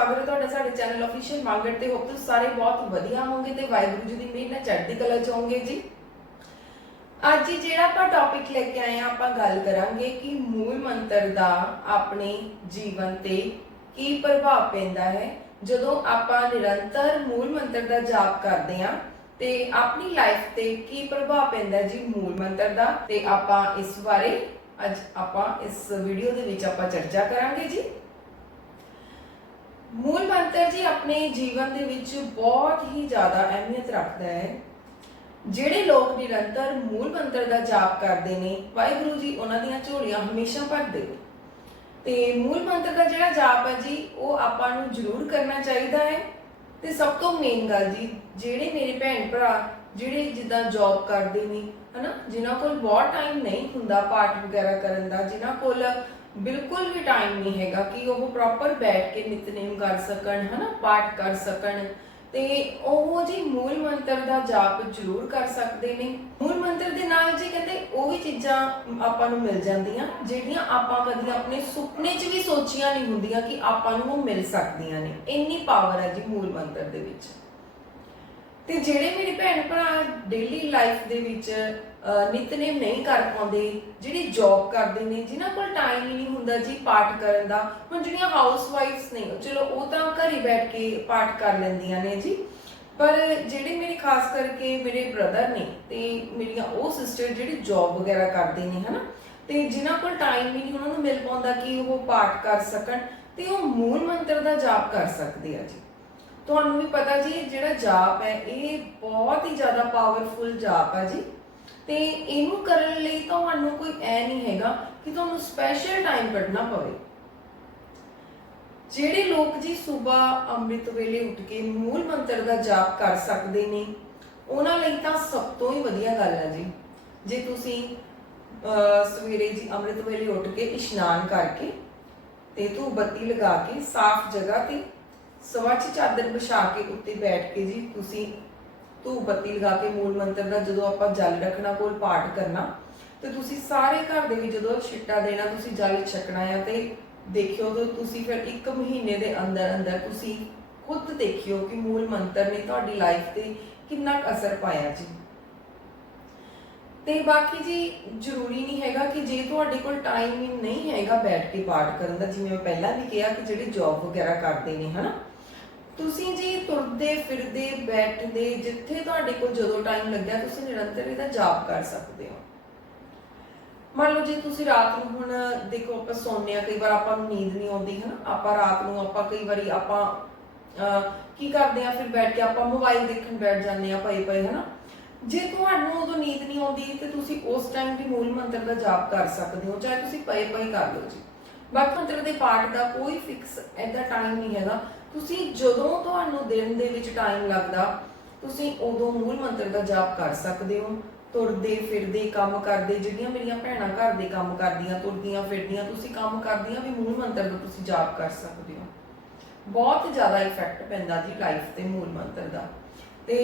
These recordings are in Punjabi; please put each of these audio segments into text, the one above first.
ਸਵਾਗਤ ਹੈ ਤੁਹਾਡਾ ਸਾਡੇ ਚੈਨਲ ਅਫੀਸ਼ੀਅਲ ਮੰਗੜ ਤੇ। ਹੋਪ ਤੁਸੀਂ ਸਾਰੇ ਬਹੁਤ ਵਧੀਆ ਹੋਵੋਗੇ ਤੇ ਵਾਹਿਗੁਰੂ ਜੀ ਦੀ ਮਿਹਰ ਨਾਲ ਚੜ੍ਹਦੀ ਕਲਾ ਚ ਹੋਵੋਗੇ ਜੀ। ਅੱਜ ਜਿਹੜਾ ਆਪਾਂ ਟੌਪਿਕ ਲੈ ਕੇ ਆਏ ਆ ਆਪਾਂ ਗੱਲ ਕਰਾਂਗੇ ਕਿ ਮੂਲ ਮੰਤਰ ਦਾ ਆਪਣੇ ਜੀਵਨ ਤੇ ਕੀ ਪ੍ਰਭਾਵ ਪੈਂਦਾ ਹੈ। ਜਦੋਂ ਆਪਾਂ ਨਿਰੰਤਰ ਮੂਲ ਮੰਤਰ ਦਾ ਜਾਪ ਕਰਦੇ ਆ ਤੇ ਆਪਣੀ ਲਾਈਫ ਤੇ ਕੀ ਪ੍ਰਭਾਵ ਪੈਂਦਾ ਜੀ ਮੂਲ ਮੰਤਰ ਦਾ? ਤੇ ਆਪਾਂ ਇਸ ਬਾਰੇ ਅੱਜ ਆਪਾਂ ਇਸ ਵੀਡੀਓ ਦੇ ਵਿੱਚ ਆਪਾਂ ਚਰਚਾ ਕਰਾਂਗੇ ਜੀ। ਮੂਲ ਮੰਤਰ ਜੀ ਆਪਣੇ ਜੀਵਨ ਦੇ ਵਿੱਚ ਬਹੁਤ ਹੀ ਜ਼ਿਆਦਾ ਅਹਿਮੀਅਤ ਰੱਖਦਾ ਹੈ। ਜਿਹੜੇ ਲੋਕ ਨਿਰੰਤਰ ਮੂਲ ਮੰਤਰ ਦਾ ਜਾਪ ਕਰਦੇ ਨੇ, ਵਾਹਿਗੁਰੂ ਜੀ ਉਹਨਾਂ ਦੀਆਂ ਝੋਲੀਆਂ ਹਮੇਸ਼ਾ ਭਰਦੇ ਨੇ। ਤੇ ਮੂਲ ਮੰਤਰ ਦਾ ਜਿਹੜਾ ਜਾਪ ਹੈ ਜੀ, ਉਹ ਆਪਾਂ ਨੂੰ ਜ਼ਰੂਰ ਕਰਨਾ ਚਾਹੀਦਾ ਹੈ। ਤੇ ਸਭ ਤੋਂ ਮੇਨ ਗੱਲ ਜੀ, ਜਿਹੜੇ ਮੇਰੇ ਭੈਣ ਭਰਾ, ਜਿਹੜੇ ਜਿੱਦਾਂ ਜੌਬ ਕਰਦੇ ਨੇ, ਹਨਾ, ਜਿਨ੍ਹਾਂ ਕੋਲ ਬਹੁਤ ਟਾਈਮ ਨਹੀਂ ਹੁੰਦਾ, ਪਾਠ ਵਗੈਰਾ ਕਰਨ ਦਾ, ਜਿਨ੍ਹਾਂ ਕੋਲ ਬਿਲਕੁਲ ਵੀ ਟਾਈਮ ਨਹੀਂ ਹੈਗਾ ਕਿ ਉਹ ਪ੍ਰੋਪਰ ਬੈਠ ਕੇ ਨਿਤਨੇਮ ਕਰ ਸਕਣ, ਹਨਾ, ਪਾਠ ਕਰ ਸਕਣ। ਤੇ ਉਹ ਜੀ ਮੂਲ ਮੰਤਰ ਦਾ ਜਾਪ ਜ਼ਰੂਰ ਕਰ ਸਕਦੇ ਨੇ। ਮੂਲ ਮੰਤਰ ਦੇ ਨਾਲ ਜੀ ਕਹਿੰਦੇ ਉਹ ਵੀ ਚੀਜ਼ਾਂ ਆਪਾਂ ਨੂੰ ਮਿਲ ਜਾਂਦੀਆਂ, ਜਿਹੜੀਆਂ ਆਪਾਂ ਕਦੀ ਆਪਣੇ ਸੁਪਨੇ 'ਚ ਵੀ ਸੋਚੀਆਂ ਨਹੀਂ ਹੁੰਦੀਆਂ ਕਿ ਆਪਾਂ ਨੂੰ ਉਹ ਮਿਲ ਸਕਦੀਆਂ ਨੇ। ਇੰਨੀ ਪਾਵਰ ਹੈ ਜੀ ਮੂਲ ਮੰਤਰ ਦੇ ਵਿੱਚ। ਤੇ ਜਿਹੜੇ ਮੇਰੇ ਭੈਣ ਭਰਾ ਡੇਲੀ ਲਾਈਫ ਦੇ ਵਿੱਚ ਨਿਤਨੇਮ ਨਹੀਂ ਕਰ ਪਾਉਂਦੇ, ਜਿਹੜੇ ਜੌਬ ਕਰਦੇ ਨੇ, ਜਿਨ੍ਹਾਂ ਕੋਲ ਟਾਈਮ ਹੀ ਨਹੀਂ ਹੁੰਦਾ ਜੀ ਪਾਠ ਕਰਨ ਦਾ, ਹੁਣ ਜਿਹੜੀਆਂ ਹਾਊਸ ਵਾਈਫਸ ਨੇ, ਚਲੋ ਉਹ ਤਾਂ ਘਰੇ ਬੈਠ ਕੇ ਪਾਠ ਕਰ ਲੈਂਦੀਆਂ ਨੇ ਜੀ। ਪਰ ਜਿਹੜੇ ਮੇਰੇ ਖਾਸ ਕਰਕੇ ਮੇਰੇ ਬ੍ਰਦਰ ਨੇ ਤੇ ਮੇਰੀਆਂ ਉਹ ਸਿਸਟਰ ਜਿਹੜੇ ਜੌਬ ਵਗੈਰਾ ਕਰਦੇ ਨੇ, ਹਨਾ, ਤੇ ਜਿਨ੍ਹਾਂ ਕੋਲ ਟਾਈਮ ਹੀ ਨਹੀਂ, ਉਹਨਾਂ ਨੂੰ ਮਿਲ ਪਾਉਂਦਾ ਕਿ ਉਹ ਪਾਠ ਕਰ ਸਕਣ ਤੇ ਉਹ ਮੂਲ ਮੰਤਰ ਦਾ ਜਾਪ ਕਰ ਸਕਦੇ ਆ ਜੀ। ਤੁਹਾਨੂੰ ਵੀ ਪਤਾ ਜੀ, ਜਿਹੜਾ ਜਾਪ ਹੈ, ਇਹ ਬਹੁਤ ਹੀ ਜ਼ਿਆਦਾ ਪਾਵਰਫੁਲ ਜਾਪ ਹੈ ਜੀ। ਤੇ ਇਹਨੂੰ ਕਰਨ ਲਈ ਤੁਹਾਨੂੰ ਕੋਈ ਐ ਨਹੀਂ ਹੈਗਾ ਕਿ ਤੁਹਾਨੂੰ ਸਪੈਸ਼ਲ ਟਾਈਮ ਕੱਢਣਾ ਪਵੇ। ਜਿਹੜੇ ਲੋਕ ਜੀ ਸਵੇਰ ਅੰਮ੍ਰਿਤ ਵੇਲੇ ਉੱਠ ਕੇ ਮੂਲ ਮੰਤਰ ਦਾ ਜਾਪ ਕਰ ਸਕਦੇ ਨੇ, ਉਹਨਾਂ ਲਈ ਤਾਂ ਸਭ ਤੋਂ ਹੀ ਵਧੀਆ ਗੱਲ ਹੈ ਜੀ। ਜੇ ਤੁਸੀਂ ਸਵੇਰੇ ਜੀ ਅੰਮ੍ਰਿਤ ਵੇਲੇ ਉੱਠ ਕੇ ਇਸ਼ਨਾਨ ਕਰਕੇ ਤੇ ਧੂਪ ਬੱਤੀ ਲਗਾ ਕੇ ਸਾਫ਼ ਜਗ੍ਹਾ ਤੇ ਸਵੱਛ ਚਾਦਰ ਵਿਛਾ ਕੇ ਉੱਤੇ ਬੈਠ ਕੇ ਜੀ, ਤੁਸੀਂ ਧੂਪ ਬੱਤੀ ਲਗਾ ਕੇ ਮੂਲ ਮੰਤਰ ਦਾ ਜਦੋਂ ਆਪਾਂ ਜਲ ਰੱਖਣਾ ਕੋਲ ਪਾਠ ਕਰਨਾ, ਤੇ ਤੁਸੀਂ ਸਾਰੇ ਘਰ ਦੇ ਵਿੱਚ ਜਦੋਂ ਛਿੱਟਾ ਦੇਣਾ, ਤੁਸੀਂ ਜਲ ਛਕਣਾ ਆ ਤੇ ਦੇਖਿਓ ਤਾਂ ਤੁਸੀਂ ਫਿਰ ਇੱਕ ਮਹੀਨੇ ਦੇ ਅੰਦਰ ਅੰਦਰ ਤੁਸੀਂ ਖੁਦ ਦੇਖਿਓ ਕਿ ਮੂਲ ਮੰਤਰ ਨੇ ਤੁਹਾਡੀ ਲਾਈਫ ਤੇ ਕਿੰਨਾ ਅਸਰ ਪਾਇਆ ਜੀ। ਤੇ ਬਾਕੀ ਜੀ, ਜ਼ਰੂਰੀ ਨਹੀਂ ਹੈਗਾ ਕਿ ਜੇ ਤੁਹਾਡੇ ਕੋਲ ਟਾਈਮ ਨਹੀਂ ਹੈਗਾ ਬੈਠ ਕੇ ਪਾਠ ਕਰਨ ਦਾ, ਜਿਵੇਂ ਮੈਂ ਪਹਿਲਾਂ ਵੀ ਕਿਹਾ ਕਿ ਜਿਹੜੇ ਜੌਬ ਵਗੈਰਾ ਕਰਦੇ ਨੇ, ਹਨਾ ਤੁਸੀਂ ਜੀ ਤੁਰਦੇ ਫਿਰਦੇ, ਬੈਠਦੇ, ਜਿੱਥੇ ਤੁਹਾਡੇ ਕੋਲ ਜਦੋਂ ਟਾਈਮ ਲੱਗਿਆ, ਤੁਸੀਂ ਨਿਰੰਤਰ ਇਹਦਾ ਜਾਪ ਕਰ ਸਕਦੇ ਹੋ। ਮੰਨ ਲਓ ਜੇ, ਤੁਸੀਂ ਰਾਤ ਨੂੰ ਹੁਣ ਦੇਖੋ, ਆਪਾਂ ਸੌਂਦੇ ਆ ਕਈ ਵਾਰ ਆਪਾਂ ਨੂੰ ਨੀਂਦ ਨਹੀਂ ਆਉਂਦੀ, ਹਨਾ? ਆਪਾਂ ਰਾਤ ਨੂੰ ਆਪਾਂ ਕਈ ਵਾਰੀ ਆਪਾਂ ਕੀ ਕਰਦੇ ਆ ਫਿਰ ਬੈਠ ਕੇ ਆਪਾਂ ਮੋਬਾਈਲ ਦੇਖਣ ਬੈਠ ਜਾਂਦੇ ਆ ਪਏ ਪਏ ਹਨਾ? ਜੇ ਤੁਹਾਨੂੰ ਉਦੋਂ ਨੀਂਦ ਨਹੀਂ ਆਉਂਦੀ, ਤੇ ਤੁਸੀਂ ਉਸ ਟਾਈਮ ਵੀ ਮੂਲ ਮੰਤਰ ਦਾ ਜਾਪ ਕਰ ਸਕਦੇ ਹੋ, ਚਾਹੇ ਤੁਸੀਂ ਪਏ ਪਏ ਕਰ ਲਓ ਜੀ। ਬਾਕੀ ਮੰਤਰ ਦੇ ਪਾਠ ਦਾ ਕੋਈ ਫਿਕਸ ਐਦਾ ਟਾਈਮ ਨਹੀਂ ਹੈਗਾ। ਤੁਸੀਂ ਜਦੋਂ ਤੁਹਾਨੂੰ ਦਿਨ ਦੇ ਵਿੱਚ ਟਾਈਮ ਲੱਗਦਾ, ਤੁਸੀਂ ਉਦੋਂ ਮੂਲ ਮੰਤਰ ਦਾ ਜਾਪ ਕਰ ਸਕਦੇ ਹੋ। ਤੁਰਦੇ ਫਿਰਦੇ ਕੰਮ ਕਰਦੇ, ਜਿਹੜੀਆਂ ਮੇਰੀਆਂ ਭੈਣਾਂ ਘਰ ਦੇ ਕੰਮ ਕਰਦੀਆਂ, ਤੁਰਦੀਆਂ ਫਿਰਦੀਆਂ, ਤੁਸੀਂ ਕੰਮ ਕਰਦੀਆਂ ਵੀ ਮੂਲ ਮੰਤਰ ਦਾ ਤੁਸੀਂ ਜਾਪ ਕਰ ਸਕਦੇ ਹੋ। ਬਹੁਤ ਜ਼ਿਆਦਾ ਇਫੈਕਟ ਪੈਂਦਾ ਜੀ ਲਾਈਫ ਤੇ ਮੂਲ ਮੰਤਰ ਦਾ। ਤੇ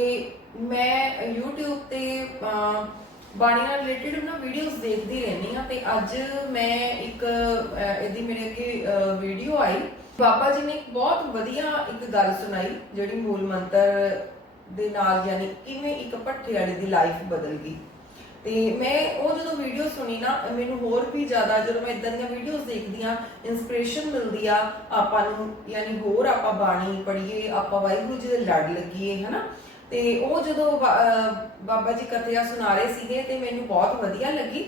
ਮੈਂ YouTube ਤੇ ਬਾਣੀ ਨਾਲ ਰਿਲੇਟਡ ਨਾ ਵੀਡੀਓਜ਼ ਦੇਖਦੀ ਰਹਿੰਦੀ ਹਾਂ ਤੇ ਅੱਜ ਮੈਂ ਇੱਕ ਇਹਦੀ ਮੇਰੇ ਅੱਗੇ ਵੀਡੀਓ ਆਈ। ਬਾਬਾ ਜੀ ਨੇ ਇੱਕ ਬਹੁਤ ਵਧੀਆ ਇੱਕ ਗੱਲ ਸੁਣਾਈ, ਜਿਹੜੀ ਮੂਲ ਮੰਤਰ ਦੇ ਨਾਲ ਯਾਨੀ ਕਿਵੇਂ ਇੱਕ ਭੱਠੇ ਵਾਲੇ ਦੀ ਲਾਈਫ ਬਦਲ ਗਈ। ਤੇ ਮੈਂ ਉਹ ਜਦੋਂ ਵੀਡੀਓ ਸੁਣੀ ਨਾ, ਮੈਨੂੰ ਹੋਰ ਵੀ ਜ਼ਿਆਦਾ ਜਦੋਂ ਮੈਂ ਇਦਾਂ ਦੀਆਂ ਵੀਡੀਓਜ਼ ਦੇਖਦੀ ਆ ਇਨਸਪੀਰੇਸ਼ਨ ਮਿਲਦੀ ਆ ਆਪਾਂ ਨੂੰ, ਯਾਨੀ ਹੋਰ ਆਪਾਂ ਬਾਣੀ ਪੜ੍ਹੀਏ, ਆਪਾਂ ਵਾਹਿਗੁਰੂ ਜੀ ਦੇ ਲੜ ਲੱਗੀਏ, ਹਨਾ? ਤੇ ਉਹ ਜਦੋਂ ਬਾਬਾ ਜੀ ਕਥਿਆ ਸੁਣਾ ਰਹੇ ਸੀਗੇ ਤੇ ਮੈਨੂੰ ਬਹੁਤ ਵਧੀਆ ਲੱਗੀ।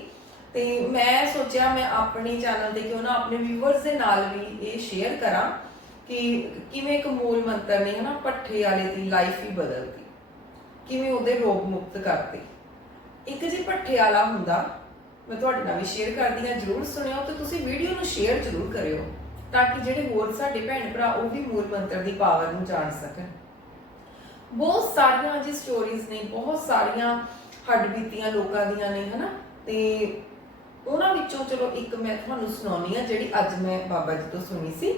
ਤੇ ਮੈਂ ਸੋਚਿਆ ਮੈਂ ਆਪਣੇ ਚੈਨਲ ਤੇ ਕਿਉਂ ਨਾ ਆਪਣੇ ਵਿਊਅਰਸ ਦੇ ਨਾਲ ਵੀ ਇਹ ਸ਼ੇਅਰ ਕਰਾਂ ਕਿ ਕਿਵੇਂ ਇੱਕ ਮੂਲ ਮੰਤਰ ਨੇ ਹਨਾ ਪੱਠੇ ਵਾਲੇ ਦੀ ਲਾਈਫ ਹੀ ਬਦਲਦੀ, ਕਿਵੇਂ ਉਹਦੇ ਰੋਗ ਮੁਕਤ ਕਰਤੇ ਇੱਕ ਜੀ ਭੱਠੇ ਵਾਲਾ ਹੁੰਦਾ, ਮੈਂ ਤੁਹਾਡੇ ਨਾਲ ਵੀ ਸ਼ੇਅਰ ਕਰਦੀ ਹਾਂ, ਜਰੂਰ ਸੁਣਿਓ ਤੇ ਤੁਸੀਂ ਵੀਡੀਓ ਨੂੰ ਸ਼ੇਅਰ ਜਰੂਰ ਕਰਿਓ ਤਾਂ ਕਿ ਜਿਹੜੇ ਹੋਰ ਸਾਡੇ ਭੈਣ ਭਰਾ ਉਹ ਵੀ ਮੂਲ ਮੰਤਰ ਦੀ ਪਾਵਰ ਨੂੰ ਜਾਣ ਸਕਣ। ਬਹੁਤ ਸਾਰੀਆਂ ਜੀ ਸਟੋਰੀਜ਼ ਨੇ, ਬਹੁਤ ਸਾਰੀਆਂ ਹੱਡ ਬੀਤੀਆਂ ਲੋਕਾਂ ਦੀਆਂ ਨੇ ਹਨਾ ਤੇ ਉਹਨਾਂ ਵਿੱਚੋਂ ਚਲੋ ਇੱਕ ਮੈਂ ਤੁਹਾਨੂੰ ਸੁਣਾਉਣੀ ਆ ਜਿਹੜੀ ਅੱਜ ਮੈਂ ਬਾਬਾ ਜੀ ਤੋਂ ਸੁਣੀ ਸੀ।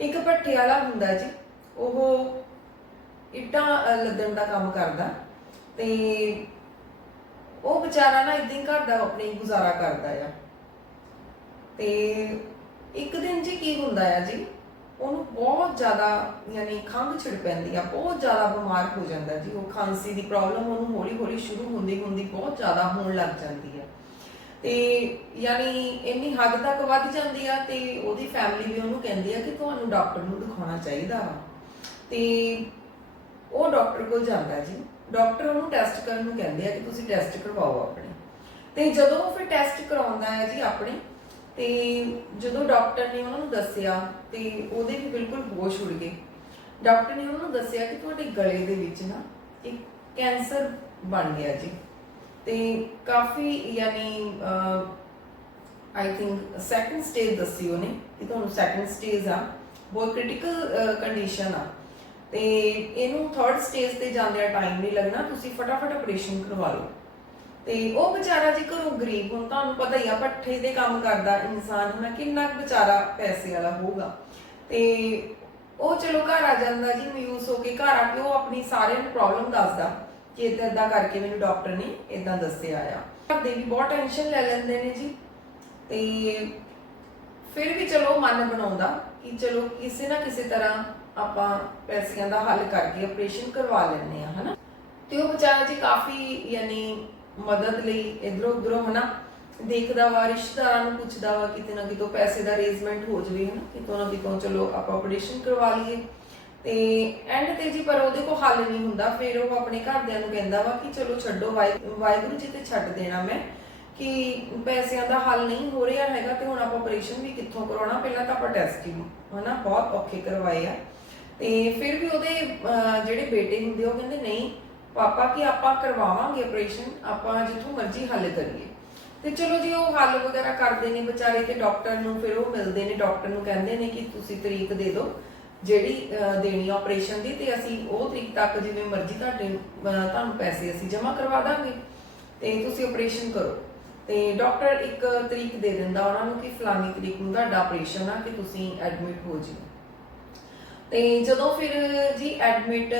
ਇੱਕ ਭੱਠੇ ਵਾਲਾ ਹੁੰਦਾ ਜੀ, ਉਹ ਇੱਟਾਂ ਲੱਦਣ ਦਾ ਕੰਮ ਕਰਦਾ ਤੇ ਉਹ ਵਿਚਾਰਾ ਨਾ ਇਦਾਂ ਹੀ ਘਰ ਦਾ ਆਪਣੇ ਗੁਜ਼ਾਰਾ ਕਰਦਾ ਆ। ਤੇ ਇੱਕ ਦਿਨ ਜੀ ਕੀ ਹੁੰਦਾ ਆ ਜੀ, ਉਹਨੂੰ ਬਹੁਤ ਜ਼ਿਆਦਾ ਯਾਨੀ ਖੰਘ ਛਿੜ ਪੈਂਦੀ ਆ, ਬਹੁਤ ਜ਼ਿਆਦਾ ਬਿਮਾਰ ਹੋ ਜਾਂਦਾ ਜੀ, ਉਹ ਖਾਂਸੀ ਦੀ ਪ੍ਰੋਬਲਮ ਉਹਨੂੰ ਹੌਲੀ ਹੌਲੀ ਸ਼ੁਰੂ ਹੁੰਦੀ ਹੁੰਦੀ ਬਹੁਤ ਜ਼ਿਆਦਾ ਹੋਣ ਲੱਗ ਜਾਂਦੀ ਆ। ਤੇ ਯਾਨੀ ਇੰਨੀ ਹੱਦ ਤੱਕ ਵੱਧ ਜਾਂਦੀ ਆ ਤੇ ਉਹਦੀ ਫੈਮਿਲੀ ਵੀ ਉਹਨੂੰ ਕਹਿੰਦੀ ਆ ਕਿ ਤੁਹਾਨੂੰ ਡਾਕਟਰ ਨੂੰ ਦਿਖਾਉਣਾ ਚਾਹੀਦਾ ਵਾ। ਤੇ ਉਹ ਡਾਕਟਰ ਕੋਲ ਜਾਂਦਾ ਜੀ। ਡਾਕਟਰ ਉਹਨੂੰ ਟੈਸਟ ਕਰਨ ਨੂੰ ਕਹਿੰਦੇ ਆ ਕਿ ਤੁਸੀਂ ਟੈਸਟ ਕਰਵਾਓ ਆਪਣੇ। ਤੇ ਜਦੋਂ ਉਹ ਫਿਰ ਟੈਸਟ ਕਰਾਉਂਦਾ ਹੈ ਜੀ ਆਪਣੇ, ਤੇ ਜਦੋਂ ਡਾਕਟਰ ਨੇ ਉਹਨਾਂ ਨੂੰ ਦੱਸਿਆ ਤੇ ਉਹਦੇ ਵੀ ਬਿਲਕੁਲ ਹੋਸ਼ ਉੜ ਗਏ। ਡਾਕਟਰ ਨੇ ਉਹਨਾਂ ਨੂੰ ਦੱਸਿਆ ਕਿ ਤੁਹਾਡੇ ਗਲੇ ਦੇ ਵਿੱਚ ਨਾ ਇੱਕ ਕੈਂਸਰ ਬਣ ਗਿਆ ਜੀ। ਤੇ ਕਾਫੀ ਯਾਨੀ ਆਈ ਥਿੰਕ ਸੈਕੰਡ ਸਟੇਜ ਦੱਸੀ ਉਹਨੇ ਕਿ ਤੁਹਾਨੂੰ ਸੈਕੰਡ ਸਟੇਜ ਆ, ਬਹੁਤ ਕ੍ਰਿਟੀਕਲ ਕੰਡੀਸ਼ਨ ਆ। ਤੇ ਇਹਨੂੰ ਥਰਡ ਸਟੇਜ ਤੇ ਜਾਂਦਿਆਂ ਟਾਈਮ ਨਹੀਂ ਲੱਗਣਾ, ਤੁਸੀਂ ਫਟਾਫਟ ਆਪਰੇਸ਼ਨ ਕਰਵਾ ਲਓ। ਤੇ ਉਹ ਵਿਚਾਰਾ ਜੀ ਘਰੋਂ ਗਰੀਬ ਹੁਣ, ਤੁਹਾਨੂੰ ਪਤਾ ਹੀ ਆ ਪੱਠੇ ਦੇ ਕੰਮ ਕਰਦਾ ਇਨਸਾਨ ਹਨਾ ਕਿੰਨਾ ਕੁ ਵਿਚਾਰਾ ਪੈਸੇ ਵਾਲਾ ਹੋਊਗਾ। ਤੇ ਉਹ ਚਲੋ ਘਰ ਆ ਜਾਂਦਾ, ਜੀ, ਮਯੂਸ ਹੋ ਕੇ ਘਰ ਆ ਕੇ ਉਹ ਆਪਣੀ ਸਾਰਿਆਂ ਨੂੰ ਪ੍ਰੋਬਲਮ ਦੱਸਦਾ। ਕਿ ਇਦਾਂ ਇਦਾਂ ਕਰਕੇ ਮੈਨੂੰ ਡਾਕਟਰ ਨੇ ਇਦਾਂ ਦੱਸਿਆ ਆ। ਘਰ ਦੇ ਵੀ ਬਹੁਤ ਟੈਨਸ਼ਨ ਲੈ ਲੈਂਦੇ ਨੇ ਜੀ। ਤੇ ਫਿਰ ਵੀ ਚਲੋ ਮਨ ਬਣਾਉਂਦਾ ਕਿ ਚਲੋ ਕਿਸੇ ਨਾ ਕਿਸੇ ਤਰ੍ਹਾਂ ਆਪਾਂ ਪੈਸਿਆਂ ਦਾ ਹੱਲ ਕਰਕੇ ਆਪਰੇਸ਼ਨ ਕਰਵਾ ਲੈਂਦੇ ਆ ਹਨਾ। ਤੇ ਉਹ ਵਿਚਾਰਾ ਜੀ ਕਾਫੀ ਯਾਨੀ ਮਦਦ ਲਈ ਇਧਰੋਂ ਉਧਰੋਂ, ਹਨਾ, ਦੇਖਦਾ ਵਾ, ਰਿਸ਼ਤੇਦਾਰਾਂ ਨੂੰ ਪੁੱਛਦਾ ਵਾ ਕਿਤੇ ਨਾ ਕਿਤੇ ਪੈਸੇ ਦਾ ਅਰੇਂਜਮੈਂਟ ਹੋ ਜਵੇ, ਹਨਾ। ਕਿਤੋਂ ਨਾ ਕਿਤੋਂ ਚਲੋ ਆਪਾਂ ਆਪਰੇਸ਼ਨ ਕਰਵਾ ਲਈਏ। ਤੇ ਐਂਡ ਤੇ ਜੀ ਪਰ ਉਹਦੇ ਕੋਲ ਹੱਲ ਨਹੀਂ ਹੁੰਦਾ। ਫਿਰ ਉਹ ਆਪਣੇ ਘਰਦਿਆਂ ਨੂੰ ਕਹਿੰਦਾ ਵਾ ਕਿ ਚਲੋ ਛੱਡੋ ਵਾਹਿ- ਵਾਹਿਗੁਰੂ ਜੀ ਤੇ ਛੱਡ ਦੇਣਾ ਮੈਂ ਕਿ ਪੈਸਿਆਂ ਦਾ ਹੱਲ ਨਹੀਂ ਹੋ ਰਿਹਾ ਹੈਗਾ ਤੇ ਹੁਣ ਆਪਾਂ ਆਪਰੇਸ਼ਨ ਵੀ ਕਿੱਥੋਂ ਕਰਾਉਣਾ? ਪਹਿਲਾਂ ਤਾਂ ਆਪਾਂ ਟੈਸਟ ਹੀ ਹਨਾ ਬਹੁਤ ਔਖੇ ਕਰਵਾਏ ਆ। ਤੇ ਫਿਰ ਵੀ ਉਹਦੇ ਅਹ, ਜਿਹੜੇ ਬੇਟੇ ਹੁੰਦੇ ਉਹ ਕਹਿੰਦੇ ਨਹੀਂ ਪਾਪਾ ਕਿ ਆਪਾਂ ਕਰਵਾਵਾਂਗੇ ਆਪਰੇਸ਼ਨ ਆਪਾਂ ਜਿੱਥੋਂ ਮਰਜ਼ੀ ਹੱਲ ਕਰੀਏ। ਤੇ ਚਲੋ ਜੀ ਉਹ ਹੱਲ ਵਗੈਰਾ ਕਰਦੇ ਨੇ ਵਿਚਾਰੇ ਤੇ ਡਾਕਟਰ ਨੂੰ ਫਿਰ ਉਹ ਮਿਲਦੇ ਨੇ ਡਾਕਟਰ ਨੂੰ ਕਹਿੰਦੇ ਨੇ ਕਿ ਤੁਸੀਂ ਤਰੀਕ ਦੇ ਦਿਓ। ਜਿਹੜੀ ਅਹ, ਦੇਣੀ ਆਪਰੇਸ਼ਨ ਦੀ ਤੇ ਅਸੀਂ ਉਹ ਤਰੀਕ ਤੱਕ ਜਿਵੇਂ ਮਰਜ਼ੀ ਤੁਹਾਡੇ ਅਹ, ਤੁਹਾਨੂੰ ਪੈਸੇ ਅਸੀਂ ਜਮ੍ਹਾਂ ਕਰਵਾ ਦਾਂਗੇ। ਤੇ ਤੁਸੀਂ ਆਪਰੇਸ਼ਨ ਕਰੋ। ਤੇ ਡਾਕਟਰ ਇੱਕ ਤਰੀਕ ਦੇ ਦਿੰਦਾ ਉਹਨਾਂ ਨੂੰ ਕਿ ਫਲਾਨੀ ਤਰੀਕ ਨੂੰ ਤੁਹਾਡਾ ਆਪਰੇਸ਼ਨ ਆ ਕਿ ਤੁਸੀਂ ਐਡਮਿਟ ਹੋ ਜੀ ਤੇ ਜਦੋਂ ਫਿਰ ਜੀ ਐਡਮਿਟ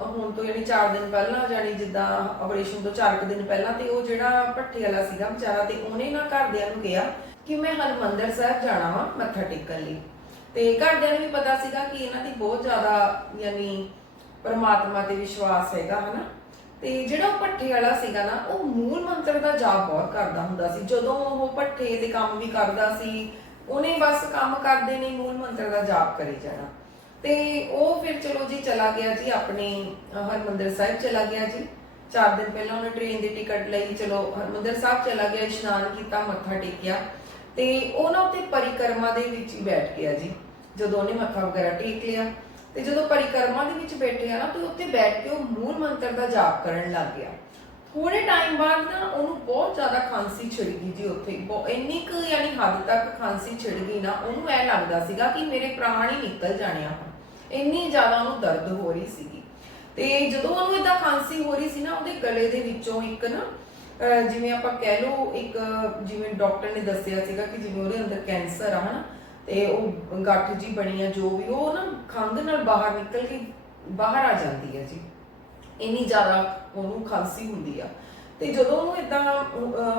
ਹੋਣ ਤੋਂ ਯਾਨੀ 4 ਦਿਨ ਪਹਿਲਾਂ ਜਾਨੀ ਜਿੱਦਾਂ ਆਪਰੇਸ਼ਨ ਤੋਂ 4 ਦਿਨ ਪਹਿਲਾਂ ਤੇ ਉਹ ਜਿਹੜਾ ਭੱਠੇ ਵਾਲਾ ਸੀਗਾ ਵਿਚਾਰਾ ਤੇ ਉਹਨੇ ਨਾ ਘਰਦਿਆਂ ਨੂੰ ਕਿਹਾ ਕਿ ਮੈਂ ਹਰਮੰਦਰ ਸਾਹਿਬ ਜਾਣਾ ਵਾ ਮੱਥਾ ਟੇਕਣ ਲਈ। ਤੇ ਘਰਦਿਆਂ ਨੂੰ ਵੀ ਪਤਾ ਸੀਗਾ ਕਿ ਇਹਨਾਂ ਦੀ ਬਹੁਤ ਜ਼ਿਆਦਾ ਯਾਨੀ ਪਰਮਾਤਮਾ ਤੇ ਵਿਸ਼ਵਾਸ ਹੈਗਾ ਹਨਾ? ਤੇ ਜਿਹੜਾ ਉਹ ਭੱਠੇ ਵਾਲਾ ਸੀਗਾ ਨਾ ਉਹ ਮੂਲ ਮੰਤਰ ਦਾ ਜਾਪ ਬਹੁਤ ਕਰਦਾ ਹੁੰਦਾ ਸੀ। ਜਦੋਂ ਉਹ ਭੱਠੇ ਦੇ ਕੰਮ ਵੀ ਕਰਦਾ ਸੀ ਉਹਨੇ ਬਸ ਕੰਮ ਕਰਦੇ ਨੇ ਮੂਲ ਮੰਤਰ ਦਾ ਜਾਪ ਕਰੀ ਜਾਣਾ। ਤੇ ਉਹ ਫਿਰ ਚਲੋ ਜੀ ਚਲਾ ਗਿਆ ਜੀ ਆਪਣੇ ਅਹ, ਹਰਮੰਦਰ ਸਾਹਿਬ ਚਲਾ ਗਿਆ ਜੀ। 4 ਦਿਨ ਪਹਿਲਾਂ ਉਹਨੇ ਟ੍ਰੇਨ ਦੀ ਟਿਕਟ ਲਈ ਚਲੋ ਹਰਮੰਦਰ ਸਾਹਿਬ ਚਲਾ ਗਿਆ ਇਸ਼ਨਾਨ ਕੀਤਾ ਮੱਥਾ ਟੇਕਿਆ। ਤੇ ਉਹ ਨਾ ਉੱਤੇ ਪਰਿਕਰਮਾ ਦੇ ਵਿੱਚ ਹੀ ਬੈਠ ਗਿਆ ਜੀ, ਜਦੋਂ ਉਹਨੇ ਮੱਥਾ ਵਗੈਰਾ ਟੇਕ ਲਿਆ ਤੇ ਜਦੋਂ ਪਰਿਕਰਮਾ ਦੇ ਵਿੱਚ ਬੈਠਿਆ ਨਾ, ਤੇ ਉੱਤੇ ਬੈਠ ਕੇ ਉਹ ਮੂਲ ਮੰਤਰ ਦਾ ਜਾਪ ਕਰਨ ਲੱਗ ਗਿਆ। ਥੋੜੇ ਟਾਈਮ ਬਾਅਦ ਨਾ ਉਹਨੂੰ ਬਹੁਤ ਜ਼ਿਆਦਾ ਖਾਂਸੀ ਛਿੜ ਗਈ ਜੀ ਉੱਥੇ। ਇੰਨੀ ਕੁ ਯਾਨੀ ਹੱਦ ਤੱਕ ਖਾਂਸੀ ਛਿੜ ਗਈ ਨਾ, ਉਹਨੂੰ ਐ ਲੱਗਦਾ ਸੀਗਾ ਕਿ ਮੇਰੇ ਪ੍ਰਾਣ ਹੀ ਨਿਕਲ ਜਾਣੇ ਆ। ਇੰਨੀ ਜ਼ਿਆਦਾ ਉਹਨੂੰ ਦਰਦ ਹੋ ਰਹੀ ਸੀਗੀ। ਤੇ ਜਦੋਂ ਉਹਨੂੰ ਇਦਾਂ ਖਾਂਸੀ ਹੋ ਰਹੀ ਸੀ ਨਾ, ਉਹਦੇ ਗਲੇ ਦੇ ਵਿੱਚੋਂ ਇੱਕ ਨਾ ਜਿਵੇਂ ਆਪਾਂ ਕਹਿ ਲਓ ਇੱਕ ਜਿਵੇਂ ਡਾਕਟਰ ਨੇ ਦੱਸਿਆ ਸੀਗਾ ਕਿ ਜਿਵੇਂ ਉਹਦੇ ਅੰਦਰ ਕੈਂਸਰ ਆ ਹਨਾ, ਤੇ ਉਹ ਗੱਠ ਜੀ ਬਣੀ ਆ ਜੋ ਵੀ, ਉਹ ਨਾ ਖੰਘ ਨਾਲ ਬਾਹਰ ਨਿਕਲ ਕੇ ਬਾਹਰ ਆ ਜਾਂਦੀ ਹੈ ਜੀ। ਇੰਨੀ ਜ਼ਿਆਦਾ ਉਹਨੂੰ ਖਾਂਸੀ ਹੁੰਦੀ ਆ। ਤੇ ਜਦੋਂ ਉਹਨੂੰ ਇਦਾਂ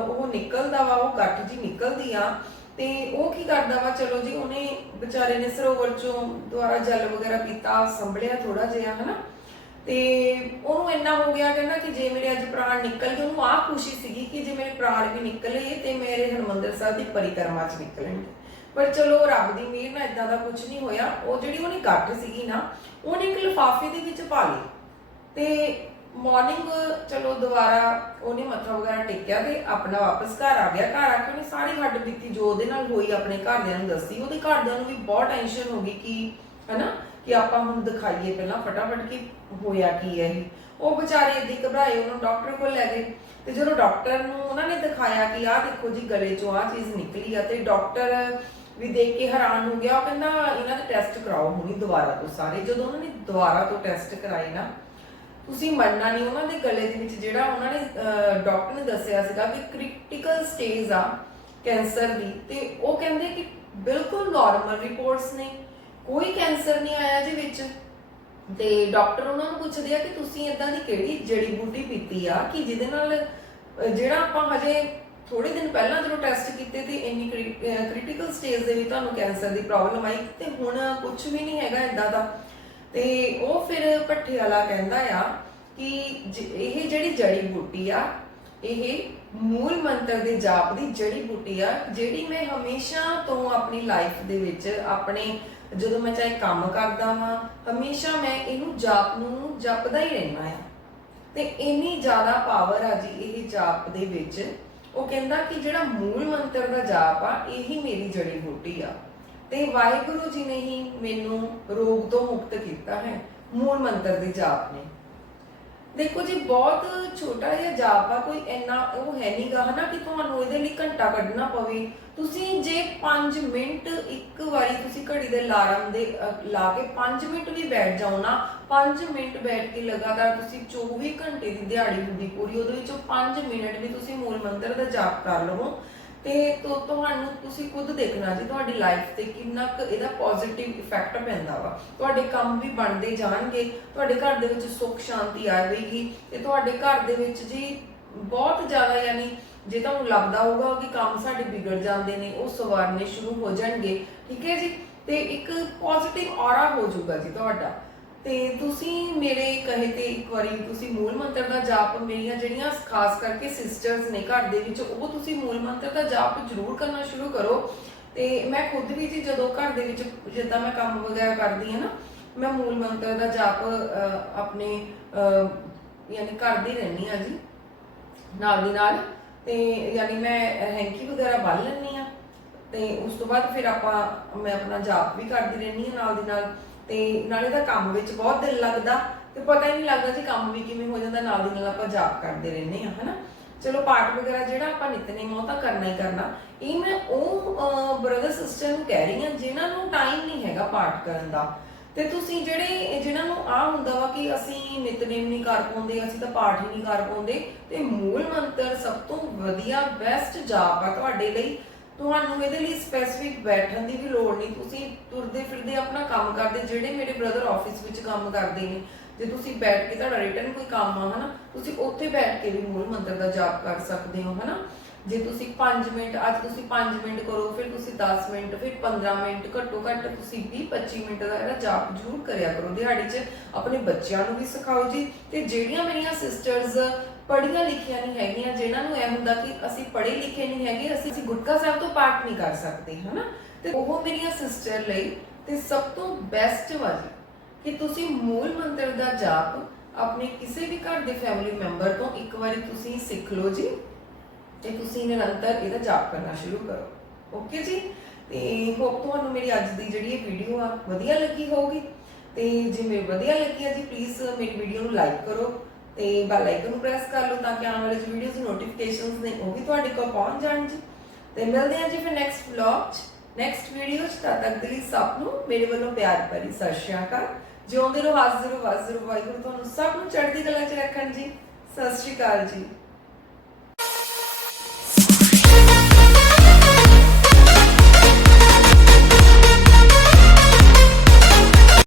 ਉਹ ਨਿਕਲਦਾ ਵਾ, ਉਹ ਗੱਠ ਜੀ ਨਿਕਲਦੀ ਆ, ਤੇ ਉਹ ਕੀ ਕਰਦਾ ਵਾ, ਚਲੋ ਜੀ ਉਹਨੇ ਵਿਚਾਰੇ ਨੇ ਸਰੋਵਰ ਚੋਂ ਦੁਆਰਾ ਜਲ ਵਗੈਰਾ ਪੀਤਾ, ਸੰਭਲਿਆ ਥੋੜਾ ਜਿਹਾ, ਹਨਾ। ਤੇ ਉਹਨੂੰ ਇੰਨਾ ਹੋ ਗਿਆ ਕਹਿੰਦਾ ਕਿ ਜੇ ਮੇਰੇ ਅੱਜ ਪ੍ਰਾਣ ਨਿਕਲ ਗਏ, ਉਹਨੂੰ ਆਹ ਖੁਸ਼ੀ ਸੀਗੀ ਕਿ ਜੇ ਮੇਰੇ ਪ੍ਰਾਣ ਵੀ ਨਿਕਲੇ ਤੇ ਮੇਰੇ ਹਰਮੰਦਰ ਸਾਹਿਬ ਦੀ ਪਰਿਕਰਮਾ ਚ ਨਿਕਲਣਗੇ। ਪਰ ਚਲੋ ਰੱਬ ਦੀ ਮਿਹਰ ਨਾਲ ਇਦਾਂ ਦਾ ਕੁਝ ਨਹੀਂ ਹੋਇਆ। ਉਹ ਜਿਹੜੀ ਉਹਨੇ ਗੱਠ ਸੀਗੀ ਨਾ, ਉਹਨੇ ਇੱਕ ਲਿਫਾਫੇ ਦੇ ਵਿੱਚ ਪਾ ਲਈ। ਤੇ ਮਾਰਨਿੰਗ ਚਲੋ ਦੁਬਾਰਾ ਉਹਨੇ ਮੱਥਾ ਵਗੈਰਾ ਟੇਕਿਆ ਤੇ ਆਪਣਾ ਵਾਪਸ ਘਰ ਆ ਗਿਆ। ਘਰ ਆ ਕੇ ਉਹਨੇ ਸਾਰੀ ਹੱਡ ਬੀਤੀ ਜੋ ਉਹਦੇ ਨਾਲ ਹੋਈ ਆਪਣੇ ਘਰਦਿਆਂ ਨੂੰ ਦੱਸੀ। ਉਹਦੇ ਘਰਦਿਆਂ ਨੂੰ ਵੀ ਬਹੁਤ ਟੈਨਸ਼ਨ ਹੋ ਗਈ ਕਿ ਹਨਾ ਕਿ ਆਪਾਂ ਹੁਣ ਦਿਖਾਈਏ ਪਹਿਲਾਂ ਫਟਾਫਟ ਕਿ ਹੋਇਆ ਕੀ ਹੈ ਇਹ। ਉਹ ਵਿਚਾਰੇ ਏਦੀ ਘਬਰਾਏ ਉਹਨੂੰ ਡਾਕਟਰ ਕੋਲ ਲੈ ਗਏ। ਤੇ ਜਦੋਂ ਡਾਕਟਰ ਨੂੰ ਉਹਨਾਂ ਨੇ ਦਿਖਾਇਆ ਕਿ ਆਹ ਦੇਖੋ ਜੀ ਗਲੇ ਚੋਂ ਆਹ ਚੀਜ਼ ਨਿਕਲੀ ਆ ਤੇ ਡਾਕਟਰ ਵੀ ਦੇਖ ਕੇ ਹੈਰਾਨ ਹੋ ਗਿਆ। ਉਹ ਕਹਿੰਦਾ, ਇਹਨਾਂ ਦੇ ਟੈਸਟ ਕਰਾਓ ਹੁਣੀ ਦੁਬਾਰਾ ਤੋਂ ਸਾਰੇ। ਜਦੋਂ ਉਹਨਾਂ ਨੇ ਦੁਬਾਰਾ ਤੋਂ ਟੈਸਟ ਕਰਾਏ ਨਾ, ਤੁਸੀਂ ਮੰਨਣਾ ਨਹੀਂ, ਉਹਨਾਂ ਦੇ ਗਲੇ ਦੇ ਵਿੱਚ ਜਿਹੜਾ ਉਹਨਾਂ ਨੇ ਡਾਕਟਰ ਨੇ ਦੱਸਿਆ ਸੀਗਾ ਕਿ ਕ੍ਰਿਟੀਕਲ ਸਟੇਜ ਆ ਕੈਂਸਰ ਦੀ। ਤੇ ਉਹ ਕਹਿੰਦੇ ਕਿ ਬਿਲਕੁਲ ਨਾਰਮਲ ਰਿਪੋਰਟਸ ਨੇ। ਕੋਈ ਕੈਂਸਰ ਨਹੀਂ ਆਇਆ ਜੀ ਵਿੱਚ। ਤੇ ਡਾਕਟਰ ਉਹਨਾਂ ਨੂੰ ਪੁੱਛਦੇ ਆ ਕਿ ਤੁਸੀਂ ਇਦਾਂ ਦੀ ਕਿਹੜੀ ਜੜੀ ਬੂਟੀ ਪੀਤੀ ਆ, ਕਿ ਜਿਹਦੇ ਨਾਲ ਜਿਹੜਾ ਆਪਾਂ ਹਜੇ ਥੋੜੇ ਦਿਨ ਪਹਿਲਾਂ ਜਦੋਂ ਟੈਸਟ ਕੀਤੇ ਤੇ ਇੰਨੀ ਕ੍ਰਿਟੀਕਲ ਸਟੇਜ ਦੇ ਵਿੱਚ ਤੁਹਾਨੂੰ ਕੈਂਸਰ ਦੀ ਪ੍ਰੋਬਲਮ ਆਈ ਤੇ ਹੁਣ ਕੁਝ ਵੀ ਨਹੀਂ ਹੈਗਾ ਇਦਾਂ ਦਾ। ਤੇ ਉਹ ਫਿਰ ਭੱਠੇ ਵਾਲਾ ਕਹਿੰਦਾ ਆ ਕਿ ਇਹ ਜਿਹੜੀ ਜੜੀ ਬੂਟੀ ਆ, ਇਹ ਮੂਲ ਮੰਤਰ ਦੇ ਜਾਪ ਦੀ ਜੜੀ ਬੂਟੀ ਆ, ਜਿਹੜੀ ਮੈਂ ਹਮੇਸ਼ਾ ਤੋਂ ਆਪਣੀ ਲਾਈਫ ਦੇ ਵਿੱਚ ਆਪਣੇ ਜਦੋਂ ਮੈਂ ਚਾਹੇ ਕੰਮ ਕਰਦਾ ਵਾਂ, ਹਮੇਸ਼ਾ ਮੈਂ ਇਹਨੂੰ ਜਾਪ ਨੂੰ ਜਪਦਾ ਹੀ ਰਹਿਣਾ ਆ ਤੇ ਇੰਨੀ ਜ਼ਿਆਦਾ ਪਾਵਰ ਆ ਜੀ ਇਹ ਜਾਪ ਦੇ ਵਿੱਚ। ਉਹ ਕਹਿੰਦਾ ਕਿ ਜਿਹੜਾ ਮੂਲ ਮੰਤਰ ਦਾ ਜਾਪ ਆ, ਇਹੀ ਮੇਰੀ ਜੜੀ ਬੂਟੀ ਆ। ਤੇ ਵਾਹਿਗੁਰੂ ਜੀ ਨੇ ਹੀ ਮੈਨੂੰ ਰੋਗ ਤੋਂ ਮੁਕਤ ਕੀਤਾ ਹੈ, ਮੂਲ ਮੰਤਰ ਦੇ ਜਾਪ ਨੇ। ਦੇਖੋ ਜੀ, ਬਹੁਤ ਛੋਟਾ ਜਿਹਾ ਜਾਪ ਆ, ਕੋਈ ਇੰਨਾ ਉਹ ਹੈ ਨਹੀਂਗਾ ਹਨਾ, ਕਿ ਤੁਹਾਨੂੰ ਇਹਦੇ ਲਈ ਘੰਟਾ ਕੱਢਣਾ ਪਵੇ। ਤੁਸੀਂ ਜੇ 5 ਮਿੰਟ ਇੱਕ ਵਾਰੀ ਤੁਸੀਂ ਘੜੀ ਦੇ ਅਲਾਰਮ ਦੇ ਲਾ ਕੇ 5 ਮਿੰਟ ਵੀ ਬੈਠ ਜਾਓ ਨਾ 5 ਮਿੰਟ ਬੈਠ ਕੇ ਲਗਾਤਾਰ ਤੁਸੀਂ 24 ਘੰਟੇ ਦੀ ਦਿਹਾੜੀ ਹੁੰਦੀ ਪੂਰੀ, ਉਹਦੇ ਵਿੱਚੋਂ 5 ਮਿੰਟ ਵੀ ਤੁਸੀਂ ਮੂਲ ਮੰਤਰ ਦਾ ਜਾਪ ਕਰ ਲਵੋ। ਤੇ ਤੋ, ਤੁਹਾਨੂੰ ਤੁਸੀਂ ਖੁਦ ਦੇਖਣਾ ਜੀ ਤੁਹਾਡੀ ਲਾਈਫ ਤੇ ਕਿੰਨਾ ਕੁ ਇਹਦਾ ਪੋਜ਼ਿਟਿਵ ਇਫੈਕਟ ਪੈਂਦਾ ਵਾ। ਤੁਹਾਡੇ ਕੰਮ ਵੀ ਬਣਦੇ ਜਾਣਗੇ, ਤੁਹਾਡੇ ਘਰ ਦੇ ਵਿੱਚ ਸੁੱਖ ਸ਼ਾਂਤੀ ਆਵੇਗੀ ਤੇ ਤੁਹਾਡੇ ਘਰ ਦੇ ਵਿੱਚ ਜੀ ਬਹੁਤ ਜ਼ਿਆਦਾ ਯਾਨੀ ਜੇ ਤੁਹਾਨੂੰ ਲੱਗਦਾ ਹੋਊਗਾ ਕਿ ਕੰਮ ਸਾਡੇ ਵਿਗੜ ਜਾਂਦੇ ਨੇ, ਉਹ ਸਵਾਰਨੇ ਸ਼ੁਰੂ ਹੋ ਜਾਣਗੇ। ਠੀਕ ਹੈ ਜੀ? ਤੇ ਇੱਕ ਪੋਜ਼ਿਟਿਵ ਔਰਾ ਹੋ ਜਾਊਗਾ ਜੀ ਤੁਹਾਡਾ। ਤੇ ਤੁਸੀਂ ਮੇਰੇ ਕਹੇ ਤੇ ਇੱਕ ਵਾਰੀ ਤੁਸੀਂ ਮੂਲ ਮੰਤਰ ਦਾ ਜਾਪ, ਮੇਰੀਆਂ ਜਿਹੜੀਆਂ ਖਾਸ ਕਰਕੇ ਸਿਸਟਰਸ ਨੇ ਘਰ ਦੇ ਵਿੱਚ, ਉਹ ਤੁਸੀਂ ਮੂਲ ਮੰਤਰ ਦਾ ਜਾਪ ਜ਼ਰੂਰ ਕਰਨਾ ਸ਼ੁਰੂ ਕਰੋ। ਤੇ ਮੈਂ ਖੁਦ ਵੀ ਜੀ ਜਦੋਂ ਘਰ ਦੇ ਵਿੱਚ ਜਿੱਦਾਂ ਮੈਂ ਕੰਮ ਵਗੈਰਾ ਕਰਦੀ ਹਾਂ ਨਾ, ਮੈਂ ਮੂਲ ਮੰਤਰ ਦਾ ਜਾਪ ਆਪਣੇ ਯਾਨੀ ਕਰਦੀ ਰਹਿੰਦੀ ਆ ਜੀ, ਨਾਲ ਦੀ ਨਾਲ। ਤੇ ਯਾਨੀ ਮੈਂ ਹੈਂਕੀ ਵਗੈਰਾ ਬੰਨ ਲੈਂਦੀ ਆ ਤੇ ਉਸ ਤੋਂ ਬਾਅਦ ਫਿਰ ਆਪਾਂ, ਮੈਂ ਆਪਣਾ ਜਾਪ ਵੀ ਕਰਦੀ ਰਹਿੰਦੀ ਆ ਨਾਲ ਦੀ ਨਾਲ। ਤੇ ਨਾਲੇ ਦਾ ਕੰਮ ਵਿੱਚ ਬਹੁਤ ਦਿਲ ਲੱਗਦਾ ਤੇ ਪਤਾ ਹੀ ਨਹੀਂ ਲੱਗਦਾ ਜੀ ਕੰਮ ਵੀ ਕਿਵੇਂ ਹੋ ਜਾਂਦਾ, ਨਾਲ ਦੀ ਨਾਲ ਆਪਾਂ ਜਾਪ ਕਰਦੇ ਰਹਿੰਦੇ ਆ ਹਨਾ। ਚਲੋ ਪਾਠ ਵਗੈਰਾ ਜਿਹੜਾ ਆਪਾਂ ਨਿਤਨੇਮ ਉਹ ਤਾਂ ਕਰਨਾ ਹੀ ਕਰਨਾ। ਇਹ ਮੈਂ ਉਹ ਬ੍ਰਦਰ ਸਿਸਟਰ ਨੂੰ ਕਹਿ ਰਹੀ ਹਾਂ ਜਿਨ੍ਹਾਂ ਨੂੰ ਟਾਈਮ ਨਹੀਂ ਹੈਗਾ ਪਾਠ ਕਰਨ ਦਾ। ਤੇ ਤੁਸੀਂ ਜਿਹੜੇ, ਜਿਨ੍ਹਾਂ ਨੂੰ ਆ ਹੁੰਦਾ ਵਾ ਕਿ ਅਸੀਂ ਨਿਤਨੇਮ ਨਹੀਂ ਕਰ ਪਾਉਂਦੇ, ਅਸੀਂ ਤਾਂ ਪਾਠ ਹੀ ਨਹੀਂ ਕਰ ਪਾਉਂਦੇ, ਤੇ ਮੂਲ ਮੰਤਰ ਸਭ ਤੋਂ ਵਧੀਆ ਬੈਸਟ ਜਾਪ ਆ ਤੁਹਾਡੇ ਲਈ ਤੁਹਾਨੂੰ ਇਹਦੇ ਲਈ ਸਪੈਸੀਫਿਕ ਬੈਠਣ ਦੀ ਵੀ ਲੋੜ ਨਹੀਂ। ਤੁਸੀਂ ਤੁਰਦੇ ਫਿਰਦੇ ਆਪਣਾ ਕੰਮ ਕਰਦੇ, ਜਿਹੜੇ ਮੇਰੇ ਬ੍ਰਦਰ ਆਫਿਸ ਵਿੱਚ ਕੰਮ ਕਰਦੇ ਨੇ। ਜੇ ਤੁਸੀਂ ਬੈਠ ਕੇ ਤੁਹਾਡਾ ਰਿਟਰਨ ਕੋਈ ਕੰਮ ਆ, ਹਨਾ, ਤੁਸੀਂ ਉੱਥੇ ਬੈਠ ਕੇ ਵੀ ਮੂਲ ਮੰਤਰ ਦਾ ਜਾਪ ਕਰ ਸਕਦੇ ਹੋ, ਹਨਾ। ਜੇ ਤੁਸੀਂ 5 ਮਿੰਟ, ਅੱਜ ਤੁਸੀਂ 5 ਮਿੰਟ ਕਰੋ, ਫਿਰ ਤੁਸੀਂ 10 ਮਿੰਟ, ਫਿਰ 15 ਮਿੰਟ ਘੱਟੋ ਘੱਟ ਤੁਸੀਂ 20 25 ਮਿੰਟ ਦਾ ਇਹਦਾ ਜਾਪ ਜ਼ਰੂਰ ਕਰਿਆ ਕਰੋ। ਦਿਹਾੜੀ 'ਚ ਆਪਣੇ ਬੱਚਿਆਂ ਨੂੰ ਵੀ ਸਿਖਾਓ ਜੀ। ਤੇ ਜਿਹੜੀਆਂ ਮੇਰੀਆਂ ਸਿਸਟਰਸ ਪੜ੍ਹੀਆਂ ਲਿਖੀਆਂ ਨਹੀਂ ਹੈਗੀਆਂ, ਜਿਨ੍ਹਾਂ ਨੂੰ ਇਹ ਹੁੰਦਾ ਕਿ ਅਸੀਂ ਪੜ੍ਹੇ ਲਿਖੇ ਨਹੀਂ ਹੈਗੇ, ਅਸੀਂ ਅਸੀਂ ਗੁਟਕਾ ਸਾਹਿਬ ਤੋਂ ਪਾਠ ਨਹੀਂ ਕਰ ਸਕਦੇ, ਹਨਾ? ਤੇ ਉਹ ਮੇਰੀਆਂ ਸਿਸਟਰ ਲਈ ਤੇ ਸਭ ਤੋਂ ਬੈਸਟ ਵਾ ਕਿ ਤੁਸੀਂ ਮੂਲ ਮੰਤਰ ਦਾ ਜਾਪ ਆਪਣੇ ਕਿਸੇ ਵੀ ਘਰ ਦੇ ਫੈਮਿਲੀ ਮੈਂਬਰ ਤੋਂ ਇੱਕ ਵਾਰੀ ਤੁਸੀਂ ਸਿੱਖ ਲਓ ਜੀ, ਤੇ ਤੁਸੀਂ ਨਿਰੰਤਰ ਇਹਦਾ ਜਾਪ ਕਰਨਾ ਸ਼ੁਰੂ ਕਰੋ। ਓਕੇ ਜੀ? ਤੇ ਹੋਪ ਤੁਹਾਨੂੰ ਮੇਰੀ ਅੱਜ ਦੀ ਜਿਹੜੀ ਇਹ ਵੀਡੀਓ ਆ, ਵਧੀਆ ਲੱਗੀ ਹੋਊਗੀ। ਤੇ ਜੇ ਮੈਨੂੰ ਵਧੀਆ ਲੱਗੀ ਆ ਜੀ ਪਲੀਜ਼ ਮੇਰੀ ਵੀਡੀਓ ਨੂੰ ਲਾਈਕ ਕਰੋ। ਤੇ ਬੈਲ ਆਈਕਨ ਨੂੰ ਪ੍ਰੈਸ ਕਰ ਲਓ ਤਾਂ ਕਿ ਆਉਣ ਵਾਲੇ ਜੋ ਵੀਡੀਓਜ਼ ਨੋਟੀਫਿਕੇਸ਼ਨਸ ਨੇ ਉਹ ਵੀ ਤੁਹਾਡੇ ਕੋਲ ਪਹੁੰਚ ਜਾਣ ਜੀ। ਤੇ ਮਿਲਦੇ ਹਾਂ ਜੀ ਫਿਰ ਨੈਕਸਟ ਵਲੌਗ 'ਚ। ਨੈਕਸਟ ਵੀਡੀਓ 'ਚ, ਤਦ ਤੱਕ ਲਈ ਸਭ ਨੂੰ ਮੇਰੇ ਵੱਲੋਂ ਪਿਆਰ ਭਰੀ ਸਤਿ ਸ਼੍ਰੀ ਅਕਾਲ। ਜਿਉਂਦੇ ਰਹੋ, ਹਾਜ਼ਰ ਵਾਜ਼ਰ ਵਾਹਿਗੁਰੂ, ਤੁਹਾਨੂੰ ਸਭ ਨੂੰ ਚੜ੍ਹਦੀ ਕਲਾ 'ਚ ਰੱਖਣ ਜੀ। ਸਤਿ ਸ਼੍ਰੀ ਅਕਾਲ ਜੀ।